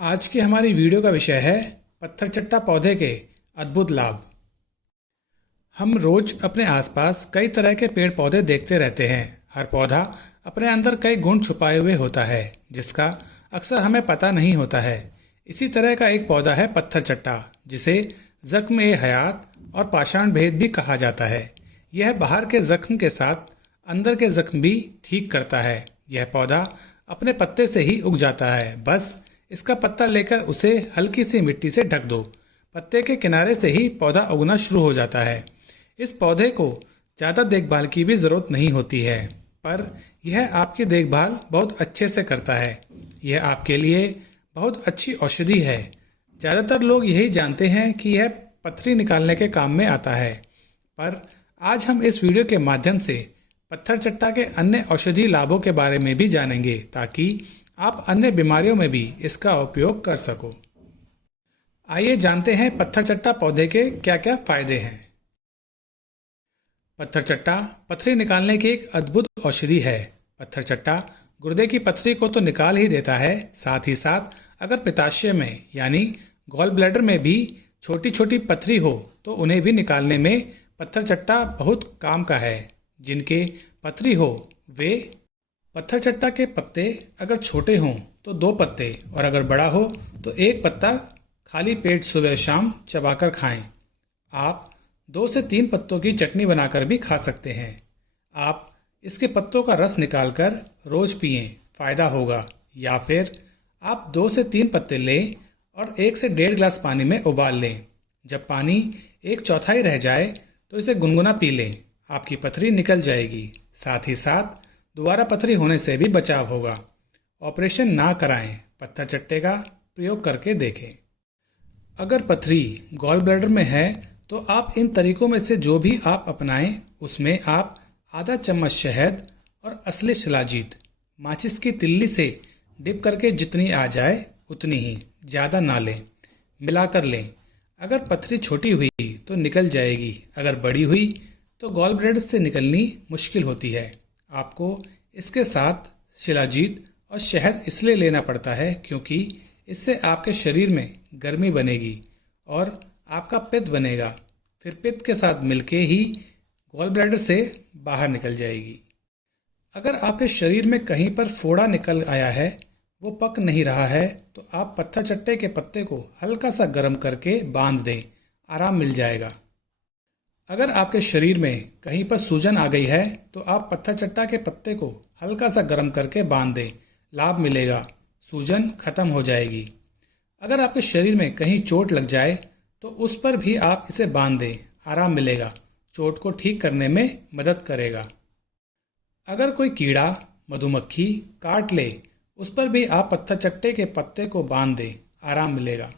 आज की हमारी वीडियो का विषय है पत्थर चट्टा पौधे के अद्भुत लाभ। हम रोज अपने आसपास कई तरह के पेड़ पौधे देखते रहते हैं। हर पौधा अपने अंदर कई गुण छुपाए हुए होता है जिसका अक्सर हमें पता नहीं होता है। इसी तरह का एक पौधा है पत्थर चट्टा, जिसे जख्म ए हयात और पाषाण भेद भी कहा जाता है। यह बाहर के जख्म के साथ अंदर के जख्म भी ठीक करता है। यह पौधा अपने पत्ते से ही उग जाता है, बस इसका पत्ता लेकर उसे हल्की सी मिट्टी से ढक दो। पत्ते के किनारे से ही पौधा उगना शुरू हो जाता है। इस पौधे को ज़्यादा देखभाल की भी ज़रूरत नहीं होती है, पर यह आपकी देखभाल बहुत अच्छे से करता है। यह आपके लिए बहुत अच्छी औषधि है। ज़्यादातर लोग यही जानते हैं कि यह पथरी निकालने के काम में आता है, पर आज हम इस वीडियो के माध्यम से पत्थर चट्टा के अन्य औषधि लाभों के बारे में भी जानेंगे, ताकि आप अन्य बीमारियों में भी इसका उपयोग कर सको। आइए जानते हैं पत्थर चट्टा पौधे के क्या क्या फायदे हैं। पत्थर चट्टा पथरी निकालने की एक अद्भुत औषधि है। पत्थर चट्टा गुर्दे की पथरी को तो निकाल ही देता है, साथ ही साथ अगर पित्ताशय में यानी गॉल ब्लैडर में भी छोटी छोटी पथरी हो तो उन्हें भी निकालने में पत्थर चट्टा बहुत काम का है। जिनके पथरी हो वे पत्थर चट्टा के पत्ते अगर छोटे हों तो 2 पत्ते, और अगर बड़ा हो तो 1 पत्ता खाली पेट सुबह शाम चबाकर खाएं। आप 2 से 3 पत्तों की चटनी बनाकर भी खा सकते हैं। आप इसके पत्तों का रस निकालकर रोज पिएं, फ़ायदा होगा। या फिर आप 2 से 3 पत्ते लें और 1 से 1.5 गिलास पानी में उबाल लें। जब पानी 1/4 रह जाए तो इसे गुनगुना पी लें। आपकी पथरी निकल जाएगी, साथ ही साथ दोबारा पथरी होने से भी बचाव होगा। ऑपरेशन ना कराएं, पत्थर चट्टे का प्रयोग करके देखें। अगर पथरी गॉल ब्लैडर में है तो आप इन तरीकों में से जो भी आप अपनाएं उसमें आप आधा चम्मच शहद और असली शिलाजीत माचिस की तिल्ली से डिप करके जितनी आ जाए उतनी ही, ज़्यादा ना लें, मिलाकर लें। अगर पथरी छोटी हुई तो निकल जाएगी, अगर बड़ी हुई तो गॉल ब्लैडर से निकलनी मुश्किल होती है। आपको इसके साथ शिलाजीत और शहद इसलिए लेना पड़ता है क्योंकि इससे आपके शरीर में गर्मी बनेगी और आपका पित्त बनेगा। फिर पित्त के साथ मिलके ही गॉल ब्लैडर से बाहर निकल जाएगी। अगर आपके शरीर में कहीं पर फोड़ा निकल आया है, वो पक नहीं रहा है, तो आप पत्थर चट्टे के पत्ते को हल्का सा गर्म करके बांध दें, आराम मिल जाएगा। अगर आपके शरीर में कहीं पर सूजन आ गई है तो आप पत्थर चट्टा के पत्ते को हल्का सा गर्म करके बांध दें, लाभ मिलेगा, सूजन खत्म हो जाएगी। अगर आपके शरीर में कहीं चोट लग जाए तो उस पर भी आप इसे बांध दें, आराम मिलेगा, चोट को ठीक करने में मदद करेगा। अगर कोई कीड़ा मधुमक्खी काट ले उस पर भी आप पत्थर चट्टे के पत्ते को बांध दें, आराम मिलेगा।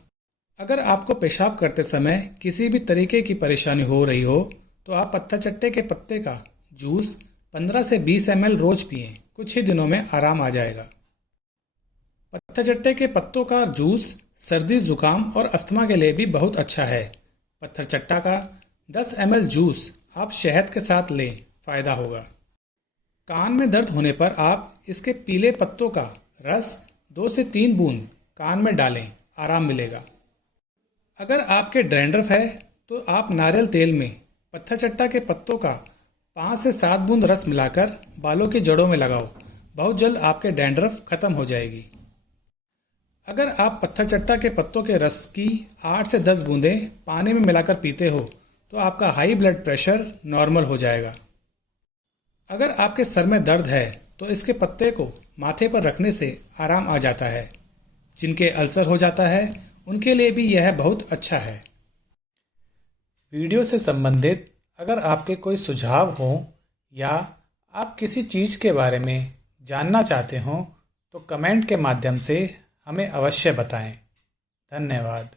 अगर आपको पेशाब करते समय किसी भी तरीके की परेशानी हो रही हो तो आप पत्थर चट्टे के पत्ते का जूस 15 से 20 ml रोज पिएं, कुछ ही दिनों में आराम आ जाएगा। पत्थर चट्टे के पत्तों का जूस सर्दी जुकाम और अस्थमा के लिए भी बहुत अच्छा है। पत्थर चट्टा का 10 ml जूस आप शहद के साथ लें, फ़ायदा होगा। कान में दर्द होने पर आप इसके पीले पत्तों का रस 2 से 3 बूंद कान में डालें, आराम मिलेगा। अगर आपके डैंड्रफ है तो आप नारियल तेल में पत्थर चट्टा के पत्तों का 5 से 7 बूंद रस मिलाकर बालों की जड़ों में लगाओ, बहुत जल्द आपके डैंड्रफ खत्म हो जाएगी। अगर आप पत्थर चट्टा के पत्तों के रस की 8 से 10 बूंदें पानी में मिलाकर पीते हो तो आपका हाई ब्लड प्रेशर नॉर्मल हो जाएगा। अगर आपके सर में दर्द है तो इसके पत्ते को माथे पर रखने से आराम आ जाता है। जिनके अल्सर हो जाता है उनके लिए भी यह बहुत अच्छा है। वीडियो से संबंधित अगर आपके कोई सुझाव हो या आप किसी चीज़ के बारे में जानना चाहते हो तो कमेंट के माध्यम से हमें अवश्य बताएं। धन्यवाद।